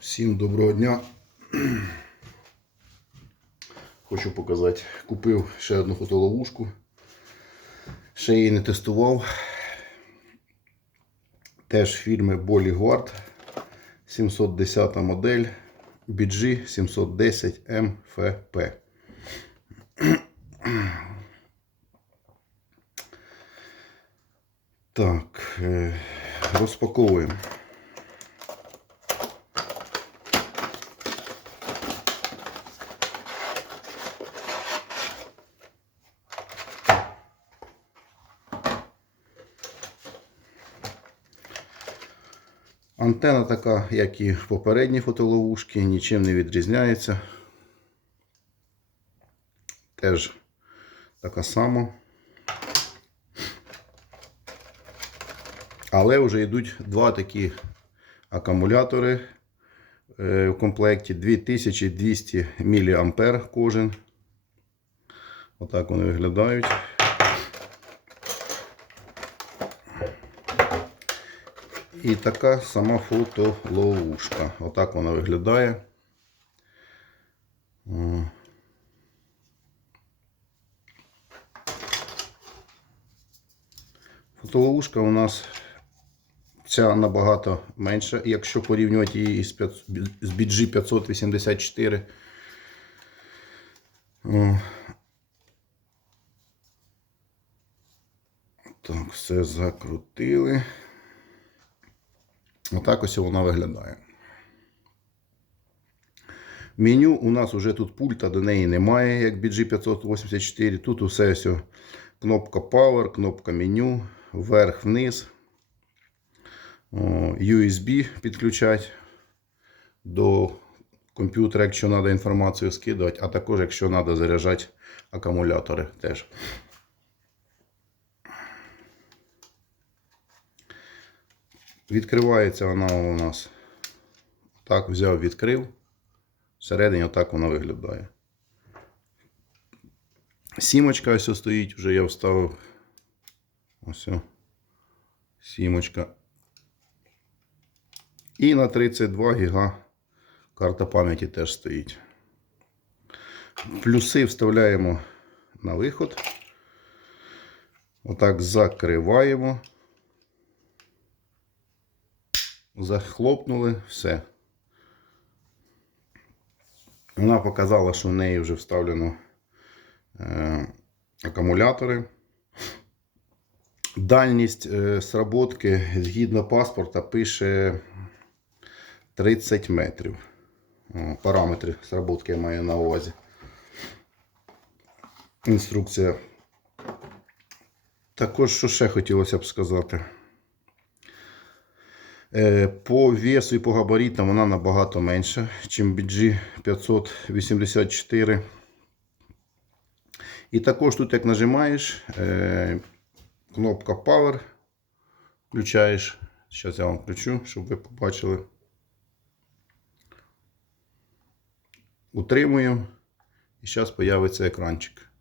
Всім доброго дня. Хочу показати. Купив ще одну фотоловушку. Ще її не тестував. Теж фірми Bollygard 710 модель BG 710 MFP. Так, е, розпаковуємо. Антена така, як і в попередній фотоловушці, нічим не відрізняється. Теж така сама. Але вже йдуть два такі акумулятори е, в комплекті 2200 мА кожен. Отак вони виглядають. І така сама фотоловушка. Отак вона виглядає. Фотоловушка у нас ця набагато менша, якщо порівнювати її з, 500 з BG 584. Так, все закрутили. Отак ось вона виглядає. Меню у нас вже тут пульта до неї немає, як BG584. Тут усе ось кнопка Power, кнопка меню, вверх, вниз. USB підключати до комп'ютера, якщо треба інформацію скидувати, а також якщо треба заряджати акумулятори теж. Відкривається вона у нас. Так, взяв, відкрив. Всередині отак вона виглядає. Сімочка ось стоїть, вже я вставив. Ось. Сімочка. І на 32 гіга карта пам'яті теж стоїть. Плюси вставляємо на виход. Отак закриваємо. Захлопнули, все. Вона показала, що в неї вже вставлено е, акумулятори. Дальність е, сработки згідно паспорта пише 30 метрів. О, параметри сработки я маю на увазі. Інструкція. Також, що ще хотілося б сказати. Е, По весу і по габаритам вона набагато менша, ніж BG 584. І також тут, як нажимаєш, е, кнопка Power включаєш. Зараз я вам включу, щоб ви побачили. Утримую. І зараз з'явиться екранчик.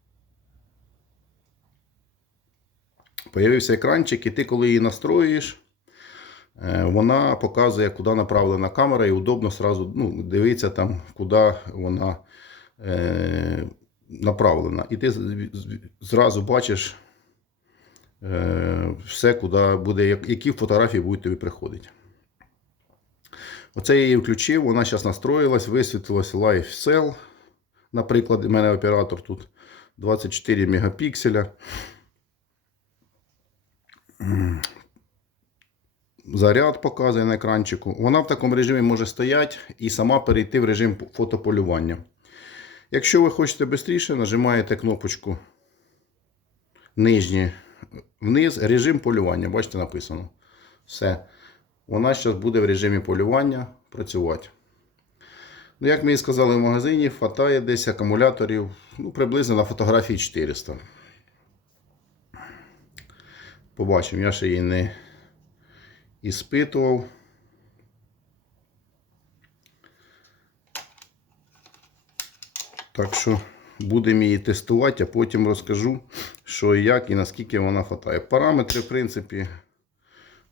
Появився екранчик, і ти, коли її настроюєш, е, вона показує, куди направлена камера, і удобно сразу ну, дивитися там, куди вона е, направлена. І ти зразу бачиш е, все, куди буде, які фотографії будуть тобі приходити. Оце я її включив, вона зараз настроїлась, висвітилась Live Cell. Наприклад, у мене оператор тут 24 мегапікселя. Заряд показує на екранчику. Вона в такому режимі може стояти і сама перейти в режим фотополювання. Якщо ви хочете швидше, нажимаєте кнопочку нижнє вниз, режим полювання. Бачите, написано. Все. Вона зараз буде в режимі полювання працювати. Ну, як мені сказали в магазині, хватає десь акумуляторів ну, приблизно на фотографії 400. Побачимо, я ще її не іспитував. Так що будемо її тестувати, а потім розкажу, що і як і наскільки вона хватає. Параметри, в принципі,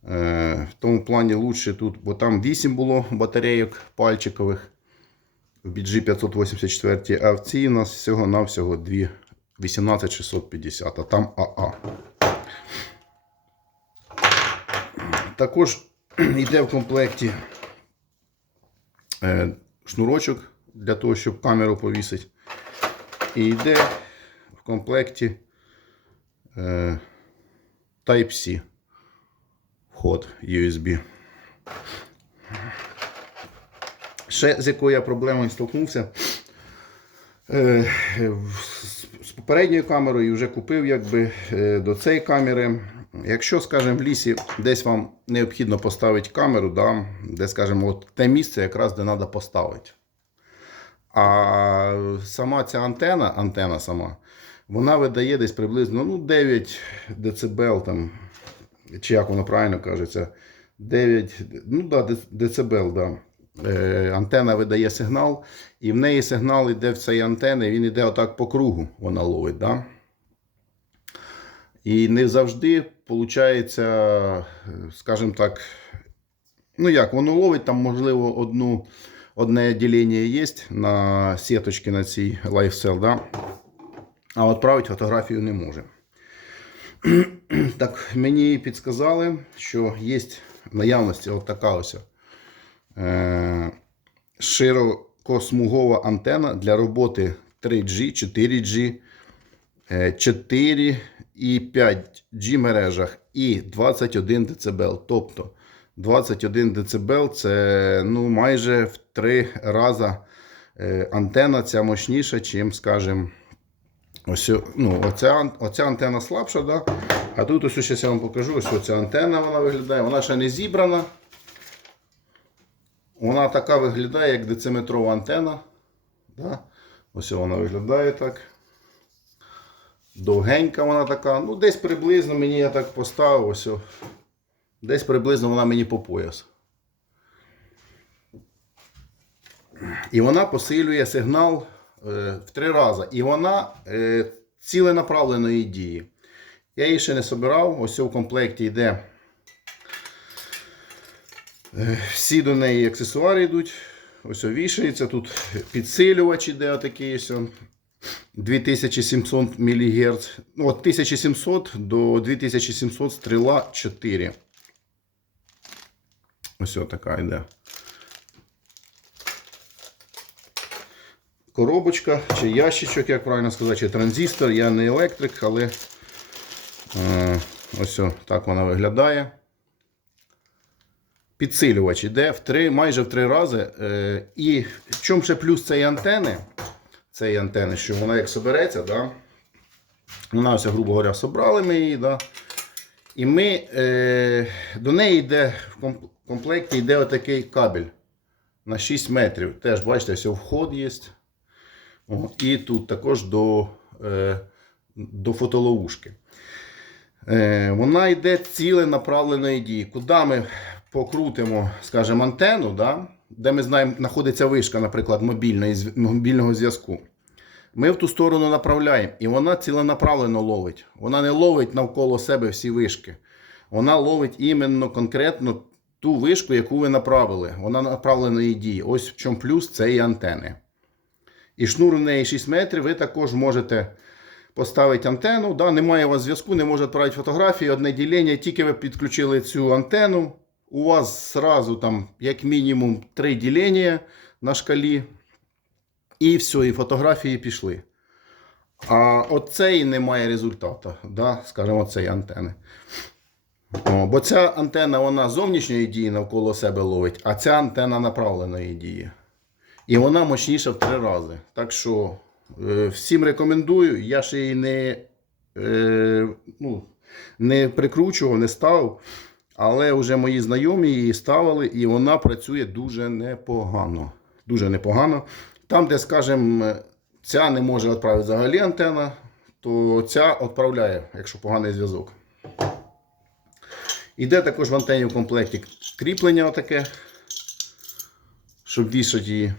е, В тому плані лучше тут, бо там 8 було батарейок пальчикових в BG 584, а в цій у нас всього-навсього 2 18650, а там АА. Також йде в комплекті е, шнурочок для того, щоб камеру повісити. І йде в комплекті е, Type-C вход USB. Ще з якою я проблемою столкнувся. Е, з- попередньою камерою вже купив якби, до цієї камери. Якщо, скажімо, в лісі десь вам необхідно поставити камеру, да, де, скажімо, от те місце, якраз де треба поставити. А сама ця антена, антена сама, вона видає десь приблизно ну, 9 дБ, там, чи як воно правильно кажеться, 9, ну да, дец- децибел, да. Е, антена видає сигнал, і в неї сигнал йде в цієї антени, він йде отак по кругу, вона ловить. Да? І не завжди виходить, скажімо так, ну як, воно ловить там, можливо, одну, одне ділення є на сіточці на цій LifeCell, да? а відправити фотографію не може. Так, мені підсказали, що є в наявності от така ось е, широкосмугова антена для роботи 3G, 4G, е, 4 і 5G мережах і 21 дБ. Тобто 21 дБ це ну, майже в 3 рази е, антена ця мощніша, чим, скажімо, Ось, ну, оця, оця антена слабша, да? а тут ось зараз я вам покажу, ось оця антена вона виглядає, вона ще не зібрана. Вона така виглядає, як дециметрова антена. Да? Ось вона виглядає так. Довгенька вона така. Ну, десь приблизно мені я так поставив. Ось. Десь приблизно вона мені по пояс. І вона посилює сигнал е, в три рази. І вона е, ціленаправленої дії. Я її ще не собирав. Ось у комплекті йде. Е, Всі до неї аксесуари йдуть. Ось вішається. Тут підсилювач іде отакий 2700 МГц. Ну, от 1700 до 2700 стріла 4. Ось така йде. коробочка чи ящичок, як правильно сказати, чи транзистор. Я не електрик, але е, ось так вона виглядає. Підсилювач іде в три, майже в три рази. Е, і в чому ще плюс цієї антени? Цієї антени, що вона як собереться, да? вона ось, грубо говоря, собрали ми її. Да? І ми, е, до неї йде в комплекті йде отакий кабель на 6 метрів. Теж, бачите, ось вход є. О, і тут також до, е, до фотоловушки. Е, вона йде ціленаправленої дії. Куди ми покрутимо, скажімо, антенну, да? де ми знаємо, знаходиться вишка, наприклад, мобільної, мобільного зв'язку. Ми в ту сторону направляємо, і вона ціленаправлено ловить. Вона не ловить навколо себе всі вишки. Вона ловить іменно конкретно ту вишку, яку ви направили. Вона направленої дії. Ось в чому плюс цієї антени. І шнур у неї 6 метрів. Ви також можете поставити антенну. Да, немає у вас зв'язку, не може відправити фотографії, одне ділення. Тільки ви підключили цю антенну. У вас зразу там, як мінімум, три ділення на шкалі. І все, і фотографії пішли. А оцей немає результату, да, скажімо, цієї антени. О, бо ця антенна вона зовнішньої дії навколо себе ловить, а ця антенна направленої дії. І вона мощніша в три рази. Так що е, всім рекомендую. Я ще її не, е, ну, не прикручував, не ставив. Але вже мої знайомі її ставили, і вона працює дуже непогано. Дуже непогано. Там, де, скажімо, ця не може відправити взагалі антенна, то ця відправляє, якщо поганий зв'язок. Іде також в антені в комплекті кріплення отаке, щоб вішати її.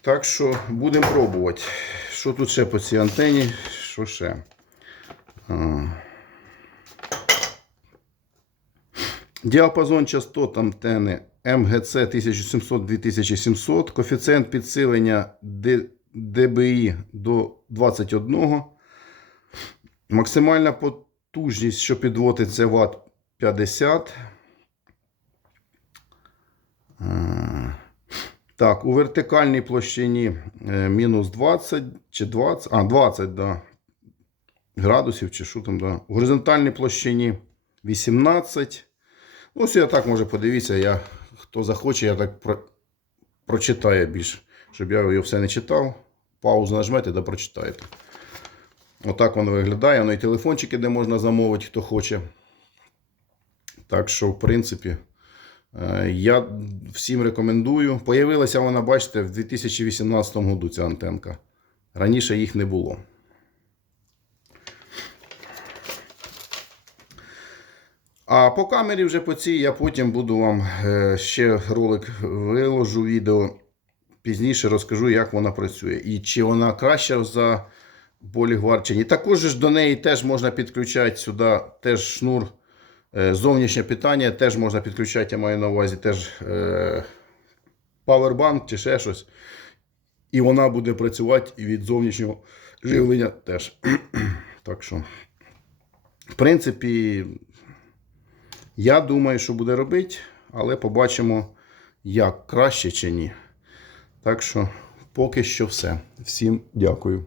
Так що будемо пробувати. Що тут ще по цій антені? Що ще? Діапазон частот антени МГЦ 1700-2700, коефіцієнт підсилення ДБІ до 21, максимальна потужність, що підводиться Вт 50. Е, Так, у вертикальній площині е, мінус 20 чи 20, а 20, да, градусів чи що там, да. У горизонтальній площині 18. Ось я так може подивіться, я, хто захоче, я так про, прочитаю більше, щоб я його все не читав. Паузу нажмете да прочитаєте. Отак воно виглядає. Ну і телефончики, де можна замовити, хто хоче. Так що, в принципі, е, я всім рекомендую. Появилася вона, бачите, в 2018 году ця антенка. Раніше їх не було. А по камері вже по цій я потім буду вам е, ще ролик виложу відео. Пізніше розкажу, як вона працює. І чи вона краща за Bolívar чи ні. Також ж до неї теж можна підключати сюди теж шнур. Е, Зовнішнє питання теж можна підключати, я маю на увазі теж е, павербанк чи ще щось. І вона буде працювати і від зовнішнього живлення теж. так що, в принципі, я думаю, що буде робити, але побачимо, як краще чи ні. Так що, поки що все. Всім дякую.